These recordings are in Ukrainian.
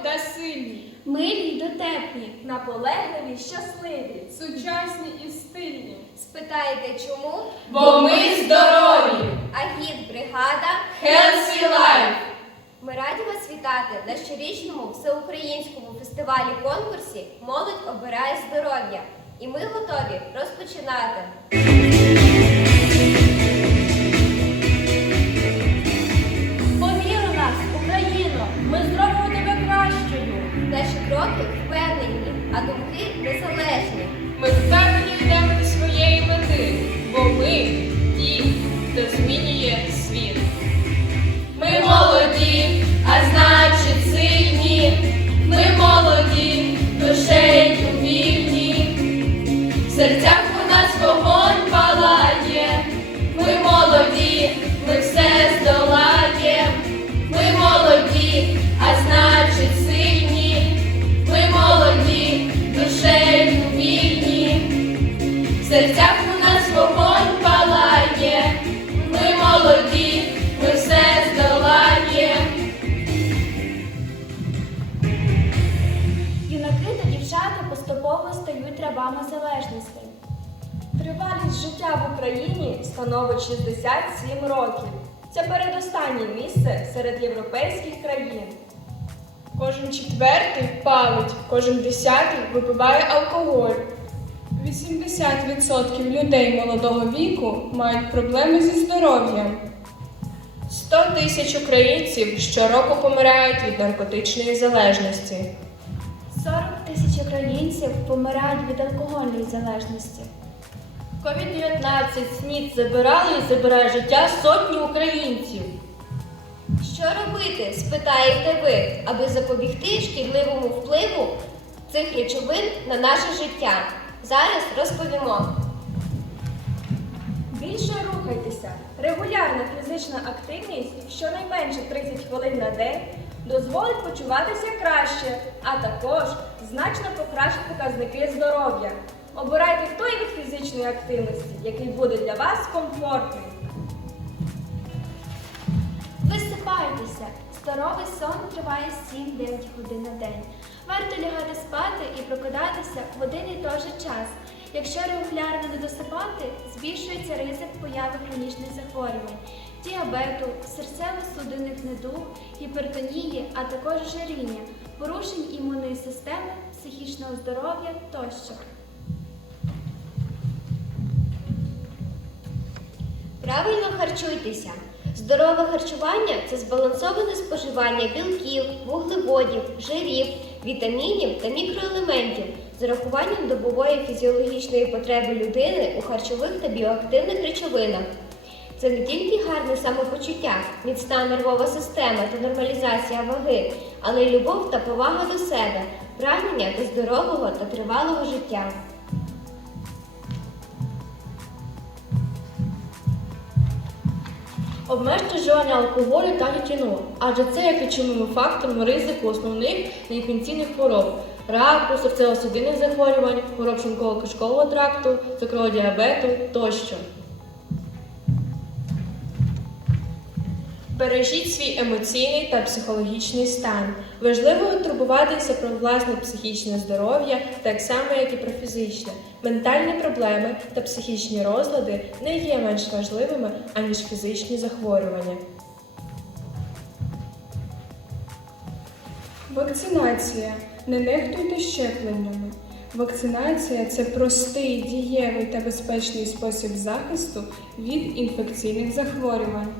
здорові та сильні, Милі й дотепні, Наполегливі, щасливі. сучасні і стильні. Спитаєте чому? Бо ми здорові! Агіт бригада. Healthy Life! Ми раді вас вітати на щорічному всеукраїнському фестивалі конкурсі Молодь обирає здоров'я. І ми готові розпочинати. Україні становить 67 років. Це передостаннє місце серед європейських країн. Кожен четвертий палить, кожен десятий випиває алкоголь. 80% людей молодого віку мають проблеми зі здоров'ям. 100 тисяч українців щороку помирають від наркотичної залежності. 40 тисяч українців помирають від алкогольної залежності. COVID-19 СНІД забирали і забирає життя сотні українців. Що робити, спитаєте ви, аби запобігти шкідливому впливу цих речовин на наше життя? Зараз розповімо. Більше рухайтеся. Регулярна фізична активність, щонайменше 30 хвилин на день, дозволить почуватися краще, а також значно покращить показники здоров'я. Обирайте той від фізичної активності, який буде для вас комфортним. Висипайтеся. Здоровий сон триває 7-9 годин на день. Варто лягати спати і прокидатися в один і той же час. Якщо регулярно не досипати, збільшується ризик появи хронічних захворювань, діабету, серцево-судинних недуг, гіпертонії, а також жаріння, порушень імунної системи, психічного здоров'я тощо. Правильно харчуйтеся. Здорове харчування це збалансоване споживання білків, вуглеводів, жирів, вітамінів та мікроелементів з урахуванням добової фізіологічної потреби людини у харчових та біоактивних речовинах. Це не тільки гарне самопочуття, міцна нервова система та нормалізація ваги, але й любов та повага до себе, прагнення до здорового та тривалого життя. Обмежте вживання алкоголю та тютюну, адже це є ключовим фактором ризику основних неінфекційних хвороб раку, серцево-судинних захворювань, хвороб шлунково-кишкового тракту, цукрового діабету тощо. Бережіть свій емоційний та психологічний стан. Важливо турбуватися про власне психічне здоров'я, так само, як і про фізичне. Ментальні проблеми та психічні розлади не є менш важливими, аніж фізичні захворювання. Вакцинація. Не нехтуйте щепленнями. Вакцинація це простий, дієвий та безпечний спосіб захисту від інфекційних захворювань.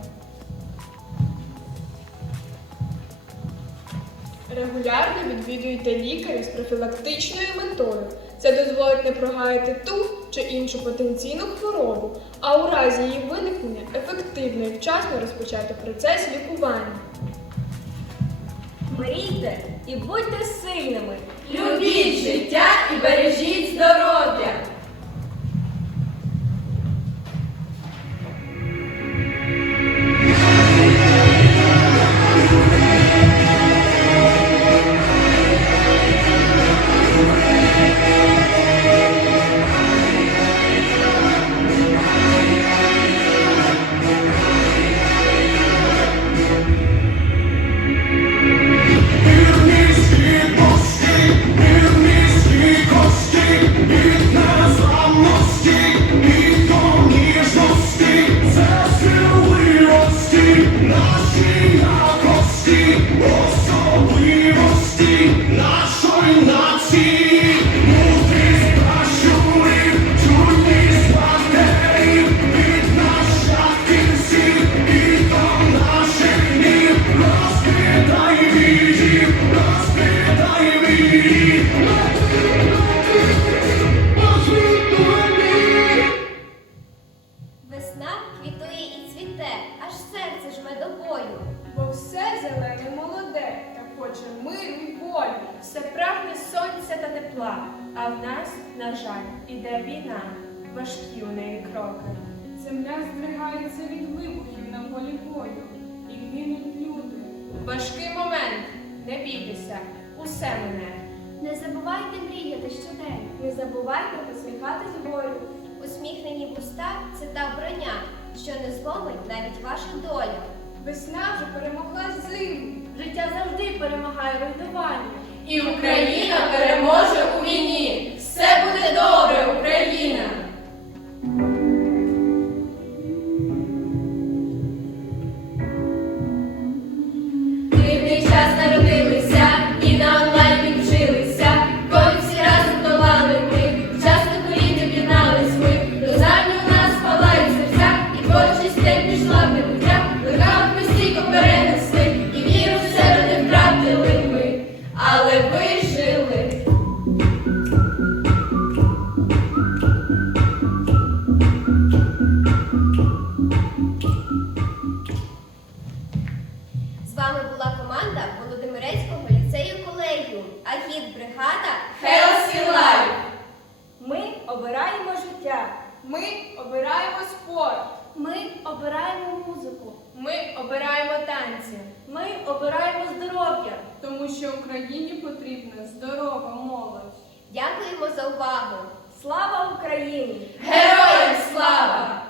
Регулярно відвідуйте лікаря з профілактичною метою. Це дозволить не прогаяти ту чи іншу потенційну хворобу, а у разі її виникнення ефективно і вчасно розпочати процес лікування. Мрійте і будьте сильними. Любіть життя і бережіть здоров'я! квітує і цвіте, аж серце жме до бою. Бо все зелене молоде, та хоче миру і волю, все прагне сонця та тепла. А в нас, на жаль, іде війна, важкі у неї кроки. Земля здригається від вибухів на полі бою і гинуть люди. Важкий момент, не бійтеся, усе мене. Не забувайте мріяти щодень, не забувайте посміхати з бою. Усміхнені вуста це та броня що навіть ваша доля. Весна вже перемогла зиму. Життя завжди перемагає руйнування. І Україна переможе у війні. Все буде добре, Україна! творчість теж Обираємо музику. Ми обираємо танці. Ми обираємо здоров'я. Тому що Україні потрібна здорова молодь. Дякуємо за увагу! Слава Україні! Героям слава!